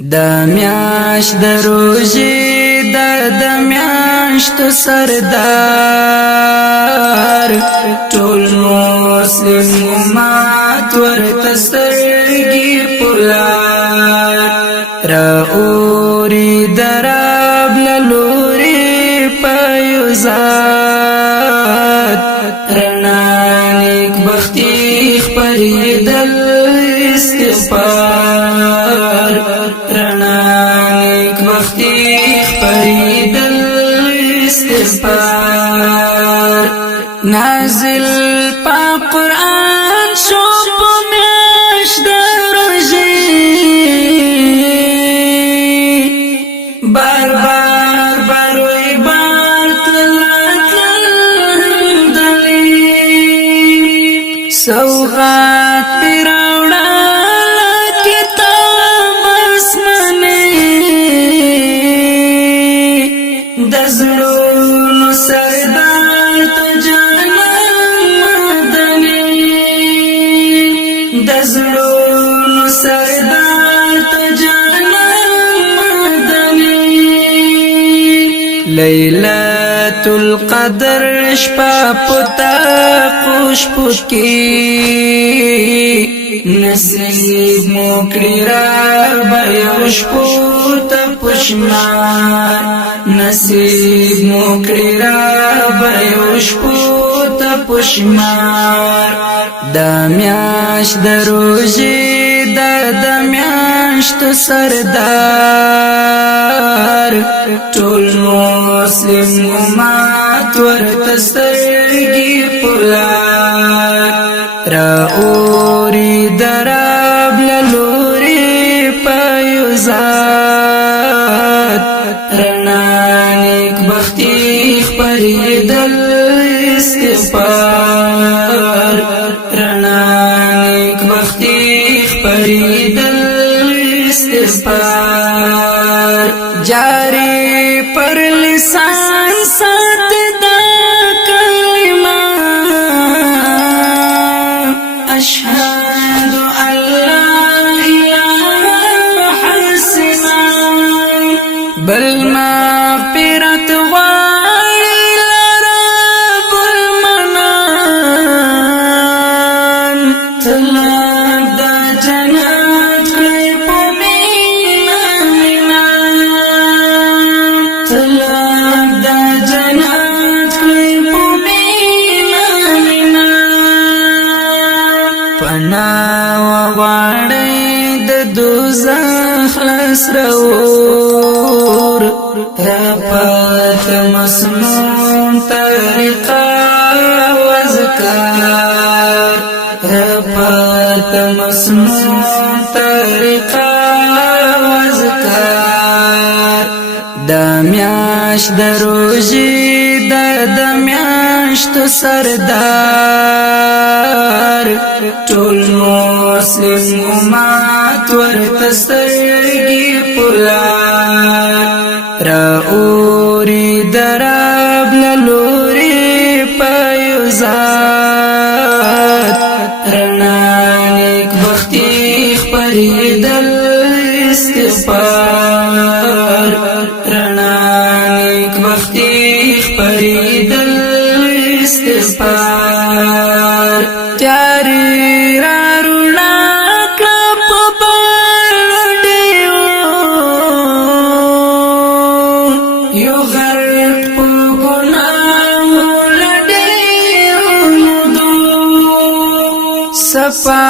دمیاش دروژی دمیاشتو سردار ټول مسلم امت ورتسترگی پولار راوری دراب للوری پیوزاد رنانیک بختی خپریدل استغفار رنانیک بختی خپریدل استغفار نازل پا قرآن شو پا میش دروژی بار بار باروی بار تلات لندلی سوغات پیراوڑا کتاب اسمانی دزلون سردار تجانم مدنی دزلون سردار تجانم مدنی لیلۃ القدر شپا پتا خوش پکی نصیب موکړی را بیوش پوتا پشمار نصیب موکړی را بیوش پوتا پشمار دمیاش دروژی دمیاش تو سردار ټول مسلم امت ورتسترگی پولار راوری دراب للوری پیوزاد رنانیک بختی خپریدل استغفار رنانیک بختی خپریدل استغفار جاری پر لسان سات دا کلمہ اشهد ان لا اله حسنا بل مغفرت غواړي لرب المنان طلب د جنت کړي په مینا مینا طلب د جنت کړي په مینا مینا پنا وغواړي د دوزخ لسرور رفت مسنون طریقہ وذکار رفت مسنون طریقہ وذکار دمیاش دروژی دمیاش تو سردار ټول مسلم امت ورتسترگی پولار راوری دراب للوری پیوزاد رنانیک بختی خپریدل استغفار رنانیک بختی خپریدل استغفار جاری را رونا کپ بلډیو یو غرق په ګناه لډیو دو صفا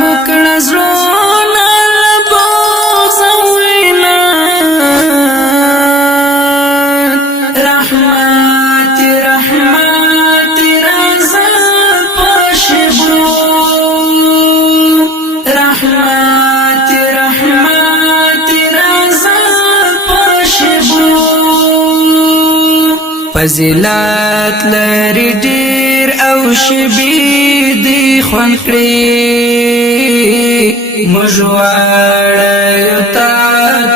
مکړه زړونه لبوز وینا رحمت رحمت رضا پښبو رحمت رحمت رضا پښبو فضیلت لري ډیر او شبي دی خوان کړی مجواړ تا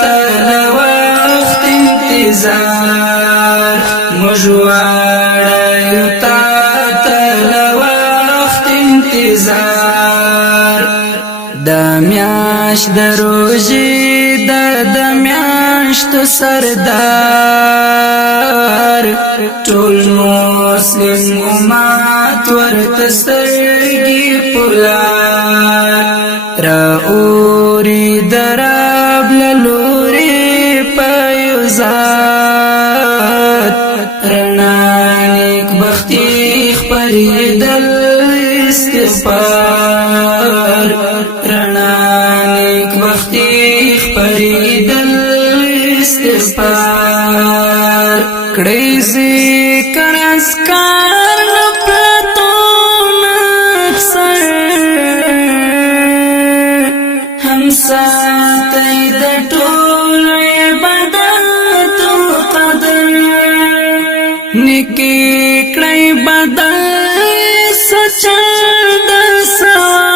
تر وخت انتظار مجواړ تا تر وخت انتظار دمیاش دروژی میاشت سردار ټول مسلم امت ورته سترګې پلار راوري دراب للوري پیوزات رڼا نیک بختي خپرېدل استغفار رڼا نیک بختي خپرېدل استغفار کړي ذکر اسکار نپرتو نکسر هم ساتي د ټول عبادت قدر نکی کړي بدل سچا د ثواب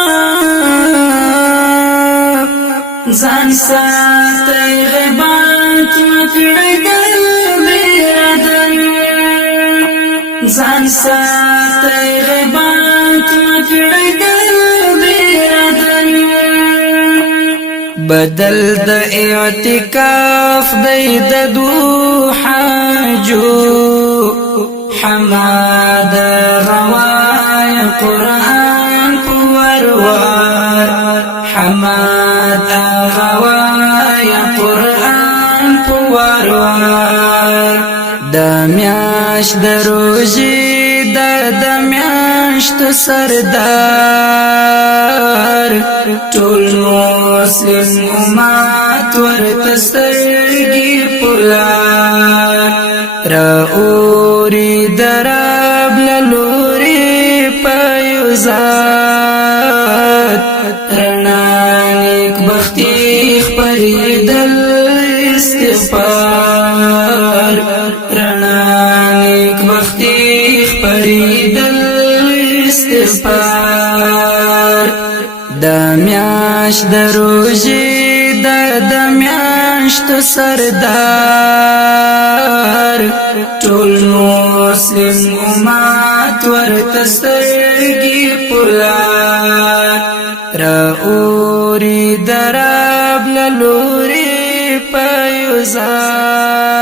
ځان ساتي غیبت مکړي دل بیادر ځان ساتي غیبت مکړي دل بیادر بدل د اعتکاف د دوحه جو حماد غواي قرآن پوروار حماد غواي قرآن پوروار دمیاش دروجی دمیاشت سردار ټول مسلم امت ورته سترګې پلار راوري دراب للوري پیوزات رڼا نیک بختي خپرېدل استغفار رڼا نیک بختي خپرېدل استغفار دمیاش دروجی دمیاشت سردار ټول مسلم امت ورته سترګې پلار راوري دراب للوري پیوزار